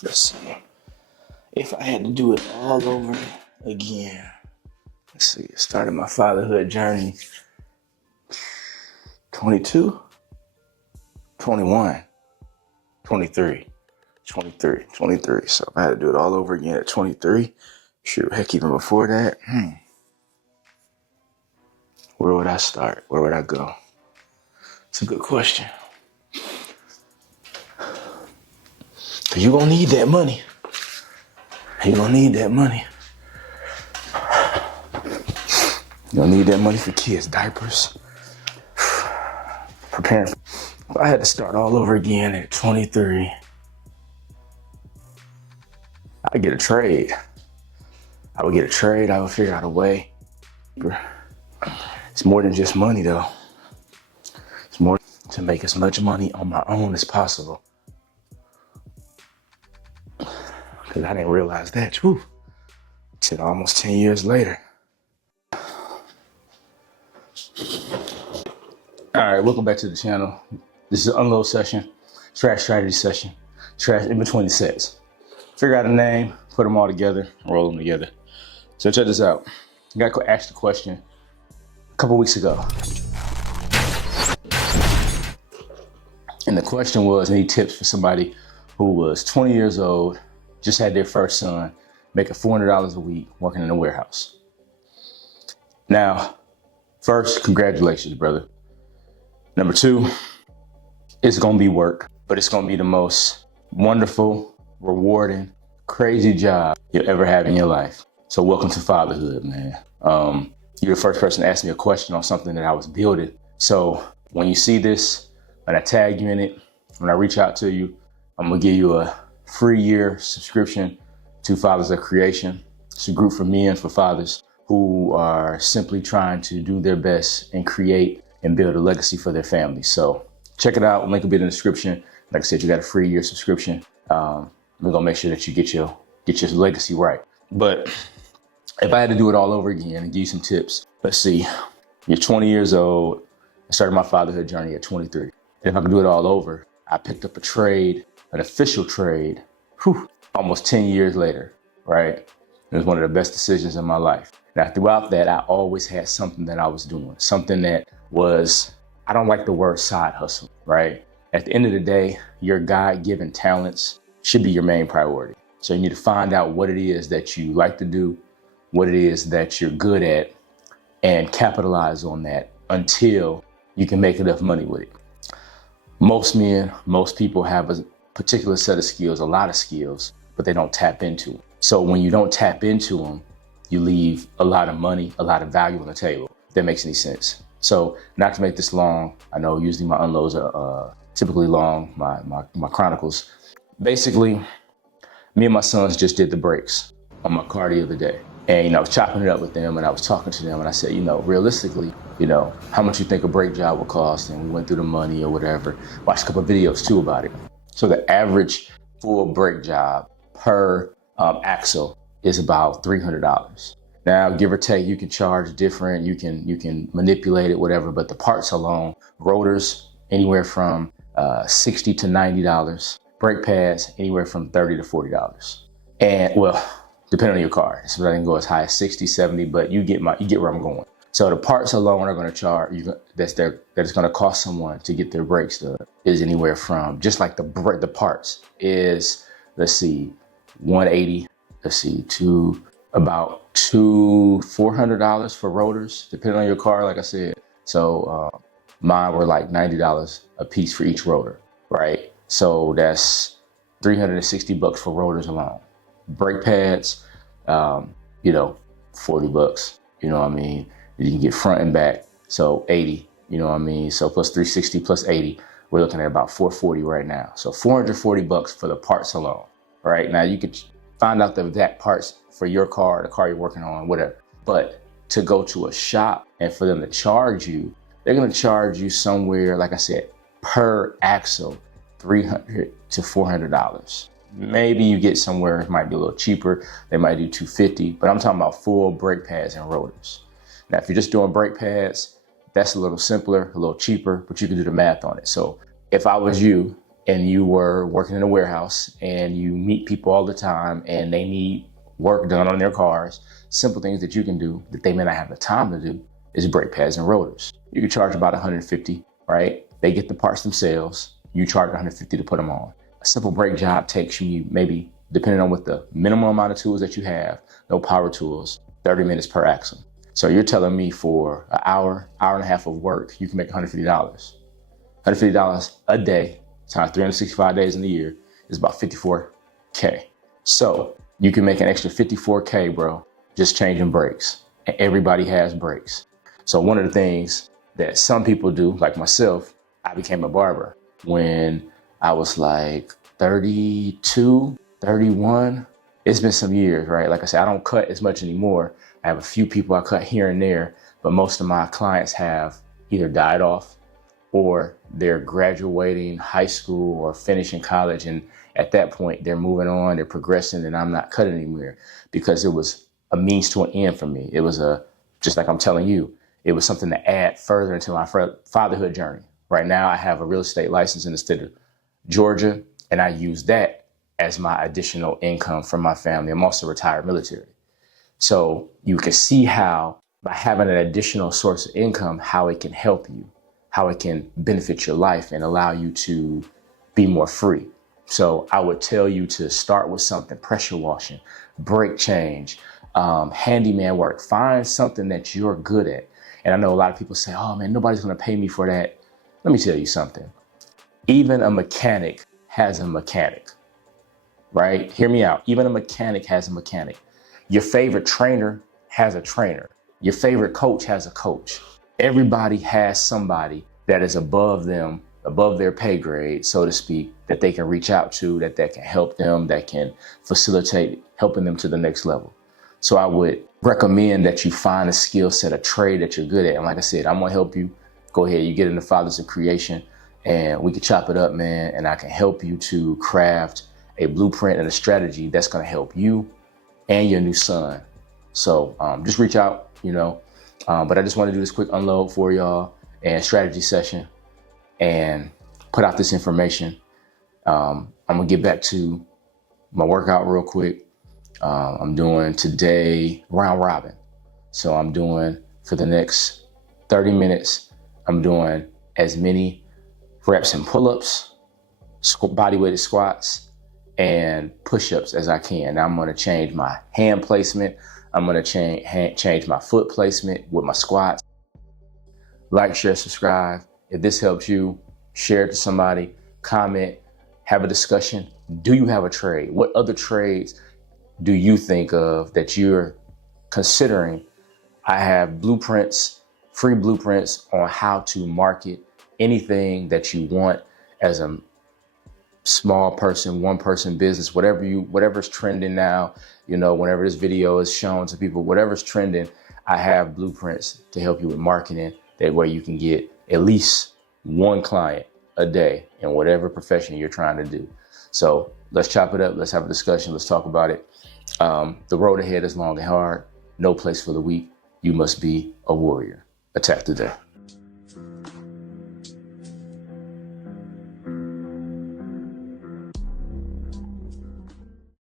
Let's see. If I had to do it all over again, let's see. Started my fatherhood journey 22, 21, 23. 23. So if I had to do it all over again at 23, shoot, heck, even before that, where would I start? Where would I go? It's a good question. Cause you're gonna need that money. You're gonna need that money. You're gonna need that money for kids' diapers. Preparing. If I had to start all over again at 23, I'd get a trade. I would figure out a way. It's more than just money though. It's more to make as much money on my own as possible. Cause I didn't realize that, till almost 10 years later. All right, welcome back to the channel. This is an unload session, trash strategy session, trash in between the sets. Figure out a name, put them all together, roll them together. So check this out. I got asked a question a couple weeks ago. And the question was, any tips for somebody who was 20 years old, just had their first son, making $400 a week, working in a warehouse. Now, first, congratulations, brother. Number two, it's gonna be work, but it's gonna be the most wonderful, rewarding, crazy job you'll ever have in your life. So welcome to fatherhood, man. You're the first person to ask me a question on something that I was building. So when you see this, when I tag you in it, when I reach out to you, I'm gonna give you a free year subscription to Fathers of Creation. It's a group for men, for fathers who are simply trying to do their best and create and build a legacy for their family. So check it out. Link will be in the description. Like I said, you got a free year subscription. We're gonna make sure that you get your legacy right. But if I had to do it all over again and give you some tips, let's see. You're 20 years old. I started my fatherhood journey at 23. And if I could do it all over, I picked up a trade, an official trade, almost 10 years later, right? It was one of the best decisions in my life. Now, throughout that, I always had something that I was doing, something that was, I don't like the word side hustle, right? At the end of the day, your God-given talents should be your main priority. So you need to find out what it is that you like to do, what it is that you're good at, and capitalize on that until you can make enough money with it. Most men, most people have a particular set of skills, a lot of skills, but they don't tap into them. So when you don't tap into them, you leave a lot of money, a lot of value on the table, if that makes any sense. So not to make this long, I know usually my unloads are typically long, my chronicles. Basically, me and my sons just did the brakes on my car the other day. And, I was chopping it up with them and I was talking to them and I said, realistically, how much you think a brake job will cost? And we went through the money or whatever. Watched a couple of videos too about it. So the average full brake job per axle is about $300. Now, give or take, you can charge different, you can manipulate it, whatever, but the parts alone, rotors, anywhere from $60 to $90, brake pads, anywhere from $30 to $40. And depending on your car, so I can go as high as 60, 70, but you get where I'm going. So the parts alone are going to charge you that it's going to cost someone to get their brakes done is anywhere from, just like the parts is, let's see, 180, to about $400 for rotors, depending on your car, like I said. So mine were like $90 a piece for each rotor, right? So that's $360 for rotors alone. Brake pads, $40, you know what I mean? You can get front and back, so 80, you know what I mean? So plus 360 plus 80, we're looking at about 440 right now. So $440 for the parts alone, right? Now you could find out the exact parts for your car, the car you're working on, whatever. But to go to a shop and for them to charge you, they're gonna charge you somewhere, like I said, per axle, $300 to $400. Maybe you get somewhere, it might be a little cheaper. They might do $250, but I'm talking about full brake pads and rotors. Now, if you're just doing brake pads, that's a little simpler, a little cheaper, but you can do the math on it. So if I was you and you were working in a warehouse and you meet people all the time and they need work done on their cars, simple things that you can do that they may not have the time to do is brake pads and rotors. You can charge about $150, right? They get the parts themselves. You charge $150 to put them on. A simple brake job takes you maybe, depending on what the minimum amount of tools that you have, no power tools, 30 minutes per axle. So you're telling me for an hour, hour and a half of work, you can make $150. $150 a day times 365 days in the year is about $54K. So you can make an extra $54K, bro, just changing brakes. And everybody has brakes. So one of the things that some people do, like myself, I became a barber when I was like 32, 31. It's been some years, right? Like I said, I don't cut as much anymore. I have a few people I cut here and there, but most of my clients have either died off or they're graduating high school or finishing college. And at that point, they're moving on, they're progressing, and I'm not cutting anymore because it was a means to an end for me. It was just like I'm telling you, it was something to add further into my fatherhood journey. Right now, I have a real estate license in the state of Georgia, and I use that as my additional income from my family. I'm also retired military. So you can see how by having an additional source of income, how it can help you, how it can benefit your life and allow you to be more free. So I would tell you to start with something: pressure washing, brake change, handyman work. Find something that you're good at. And I know a lot of people say, oh man, nobody's going to pay me for that. Let me tell you something. Even a mechanic has a mechanic, right? Hear me out. Even a mechanic has a mechanic. Your favorite trainer has a trainer. Your favorite coach has a coach. Everybody has somebody that is above them, above their pay grade, so to speak, that they can reach out to, that can help them, that can facilitate helping them to the next level. So I would recommend that you find a skill set, a trade that you're good at. And like I said, I'm going to help you. Go ahead, you get in the Fathers of Creation and we can chop it up, man. And I can help you to craft a blueprint and a strategy that's going to help you and your new son. So just reach out, but I just want to do this quick unload for y'all and strategy session and put out this information. I'm going to get back to my workout real quick. I'm doing today round robin. So I'm doing for the next 30 minutes, I'm doing as many reps and pull-ups, body weighted squats, and push-ups as I can. Now I'm going to change my hand placement. I'm going to change my foot placement with my squats. Like, share, subscribe. If this helps you, share it to somebody, comment, have a discussion. Do you have a trade? What other trades do you think of that you're considering? I have blueprints, free blueprints on how to market anything that you want as a small person, one person business, whatever's trending now, whenever this video is shown to people, whatever's trending, I have blueprints to help you with marketing. That way you can get at least one client a day in whatever profession you're trying to do. So let's chop it up. Let's have a discussion. Let's talk about it. The road ahead is long and hard. No place for the weak. You must be a warrior. Attack today.